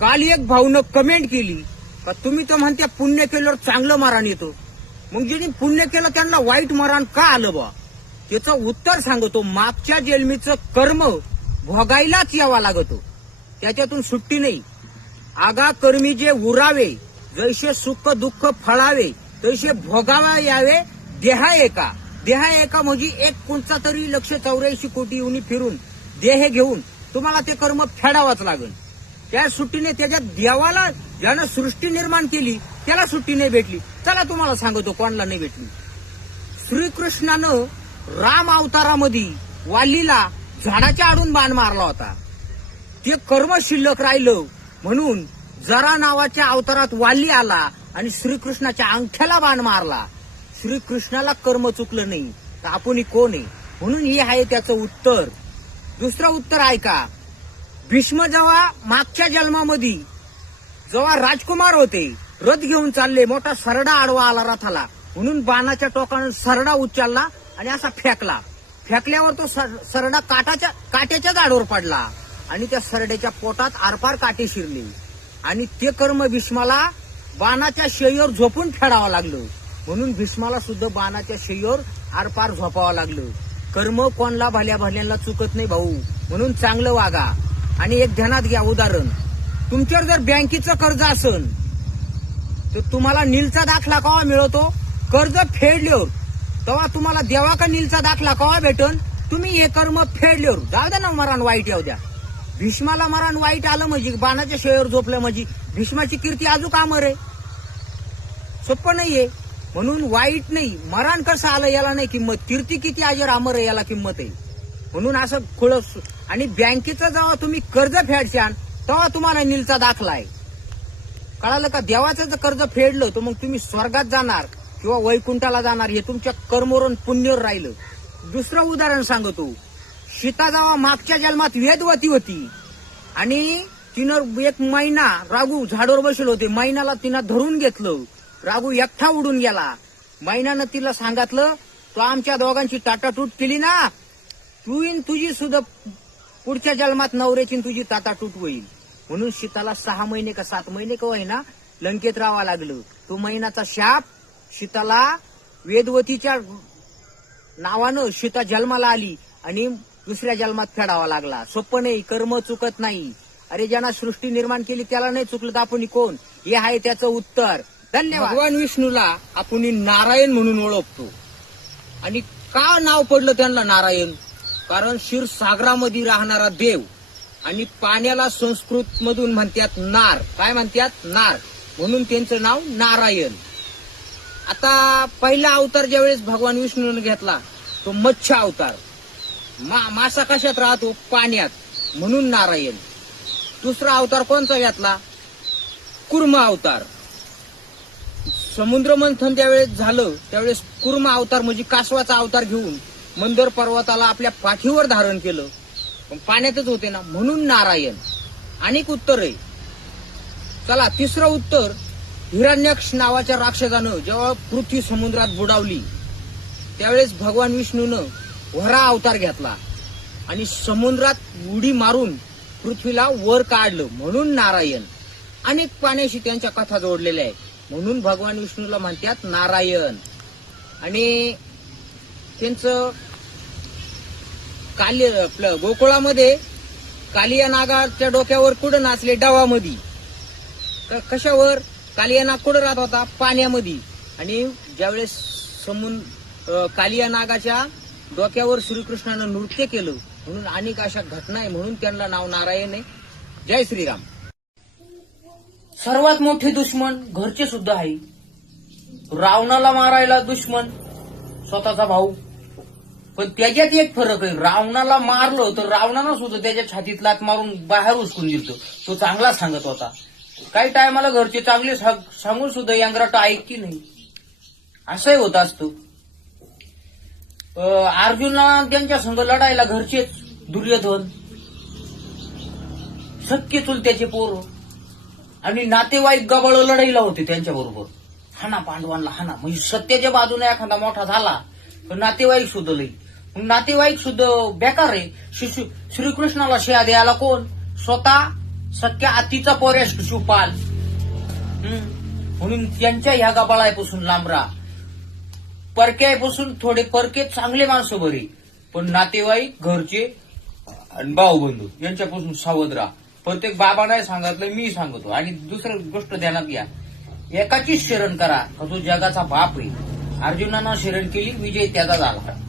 काल एक भाऊनं कमेंट केली का तुम्ही तर म्हणत्या पुण्य केल्यावर चांगलं मरण येतं. मग ज्यांनी पुण्य केलं त्यांना वाईट मरण का आलं बा? त्याचं उत्तर सांगतो मागच्या जन्मीचं कर्म भोगायलाच यावा लागतो. त्याच्यातून सुट्टी नाही. आगा कर्मी जे उरावे जैसे सुख दुःख फळावे तैसे भोगावा यावे देहा एका. देहा एका म्हणजे एक कोणता तरी लक्ष चौऱ्याऐंशी कोटी येऊन फिरून देह घेऊन तुम्हाला ते कर्म फेडावाच लागेल. त्या सुट्टीने त्याच्या देवाला ज्यानं सृष्टी निर्माण केली त्याला सुट्टी नाही भेटली. चला तुम्हाला सांगतो कोणाला नाही भेटली. श्रीकृष्णानं राम अवतारामध्ये वालीला झाडाच्या आडून बाण मारला होता. ते कर्म शिल्लक राहिलं म्हणून जरा नावाच्या अवतारात वाली आला आणि श्रीकृष्णाच्या अंगठ्याला बाण मारला. श्रीकृष्णाला कर्म चुकलं नाही तर आपण कोण आहे? म्हणून हे आहे त्याचं उत्तर. दुसरं उत्तर ऐका. भीष्म जेव्हा मागच्या जन्मामध्ये जेव्हा राजकुमार होते रथ घेऊन चालले मोठा सरडा आडवा आला रथाला. म्हणून बाणाच्या टोकानं सरडा उचलला आणि असा फेकला. फेकल्यावर तो सर- सरडा काटाच्या काट्याच्या जाडवर पडला आणि त्या सरड्याच्या पोटात आरपार काटे शिरले. आणि ते कर्म भीष्माला बाणाच्या शय्येवर झोपून फेडावं लागलं. म्हणून भीष्माला सुद्धा बाणाच्या शय्येवर आरपार झोपावं लागलं. कर्म कोणला भल्या भल्यांना चुकत नाही भाऊ. म्हणून चांगलं वागा. आणि एक ध्यानात घ्या उदाहरण. तुमच्यावर जर बँकेचं कर्ज असेल तर तुम्हाला नीलचा दाखला कवा मिळवतो कर्ज फेडल्यावर. तेव्हा तुम्हाला देवा का नीलचा दाखला कवा भेटन? तुम्ही हे कर्म फेडल्यावर. जाऊ द्या ना मरण वाईट येऊ द्या. भीष्माला मरण वाईट आलं म्हणजे बाणाच्या शेळीवर झोपलं म्हणजे भीष्माची कीर्ती अजून कामर आहे सोपं नाहीये. म्हणून वाईट नाही. मरण कसं आलं याला नाही किंमत. कीर्ती किती अजर अमर आहे याला किंमत आहे. म्हणून असं खुळ आणि बँकेचं जेव्हा तुम्ही कर्ज फेडशान तेव्हा तुम्हाला नीलचा दाखला आहे. कळालं का? देवाचं जर कर्ज फेडलं तर मग तुम्ही स्वर्गात जाणार किंवा वैकुंठाला जाणार हे तुमच्या कर्मवरून पुण्यवर राहिलं. दुसरं उदाहरण सांगतो. सीता जेव्हा मागच्या जन्मात वेदवती होती आणि तिनं एक महिना रागू झाडावर बसले होते. महिन्याला तिनं धरून घेतलं. रागू एकटा उडून गेला. महिन्यानं तिला सांगितलं तो आमच्या दोघांची टाटाटूट केली ना. तू इन तुझी सुद्धा पुढच्या जन्मात नवऱ्याची तुझी ताता तुट होईल. म्हणून सीताला सहा महिने का सात महिने का होईना लंकेत राहावं लागलं. तो महिन्याचा शाप सीताला वेदवतीच्या नावानं सीता जन्माला आली आणि दुसऱ्या जन्मात फेडावा लागला. सोपं नाही कर्म चुकत नाही. अरे ज्यांना सृष्टी निर्माण केली त्याला नाही चुकलं तर आपण कोण? हे आहे त्याचं उत्तर. धन्यवाद. भगवान विष्णूला आपण नारायण म्हणून ओळखतो. आणि का नाव पडलं त्यांना नारायण? कारण क्षीरसागरामध्ये राहणारा देव आणि पाण्याला संस्कृत मधून म्हणतात नार. काय म्हणतात? नार. म्हणून त्यांचं नाव नारायण. आता पहिला अवतार ज्यावेळेस भगवान विष्णूने घेतला तो मच्छ अवतार. मा मासा कशात राहतो? पाण्यात. म्हणून नारायण. दुसरा अवतार कोणचा घेतला? कुर्म अवतार. समुद्र मंथन ज्यावेळेस झालं त्यावेळेस कुर्म अवतार म्हणजे कासवाचा अवतार घेऊन मंदर पर्वताला आपल्या पाठीवर धारण केलं. पण पाण्यातच होते ना. म्हणून नारायण. अनेक उत्तर आहे. चला तिसरं उत्तर. हिरण्यक्ष नावाच्या राक्षसानं जेव्हा पृथ्वी समुद्रात बुडावली त्यावेळेस भगवान विष्णूनं वरा अवतार घेतला आणि समुद्रात उडी मारून पृथ्वीला वर काढलं. म्हणून नारायण. अनेक पाण्याशी त्यांच्या कथा जोडलेल्या आहेत. म्हणून भगवान विष्णूला म्हणतात नारायण. आणि त्यांचं काली आपलं गोकुळामध्ये कालिया नागाच्या डोक्यावर कुठं नाचले डावामध्ये? कशावर? कालिया नाग कुठं राहत होता? पाण्यामध्ये. आणि ज्यावेळेस समुद्र कालिया नागाच्या डोक्यावर श्रीकृष्णानं नृत्य केलं म्हणून अनेक अशा घटना आहे म्हणून त्यांना नाव नारायण आहे. जय श्रीराम. सर्वात मोठे दुश्मन घरचे सुद्धा आहे. रावणाला मारायला दुश्मन स्वतःचा भाऊ. पण त्याच्यात एक फरक आहे. रावणाला मारलं तर रावणानं सुद्धा त्याच्या छातीत लात मारून बाहेर उचकून दिलतो तो चांगला सांगत होता. काही टायमाला घरचे चांगले सांग- सांगून सुद्धा यंगराट ऐकती नाही. असंही होत असतं. अर्जुना त्यांच्या संग लढायला घरचेच दुर्योधन. सख्य चुलत्याचे पोर. आणि नातेवाईक गबाळ लढाईला होते त्यांच्या बरोबर हाना पांडवांना हाना. म्हणजे सत्याच्या बाजूने एखादा मोठा झाला तर नातेवाईक सुद्धा लई नातेवाईक सुद्धा बेकार आहे श्रीकृष्णाला शिया द्यायला कोण? स्वतः सख्या अतिचा पोऱ्या शिवपाल म्हणून त्यांच्या ह्या गबाळापासून लांब राहा. परक्यापासून थोडे परके चांगले माणसं बरी. पण नातेवाईक घरचे आणि भाऊबंधू यांच्यापासून सावध राहा. प्रत्येक बाबा सांगितलं मी सांगतो. आणि दुसरं गोष्ट ध्यानात घ्या. एकाचीच शरण करा. का तो जगाचा बाप आहे? अर्जुनानं शरण केली विजय त्याचा झाला.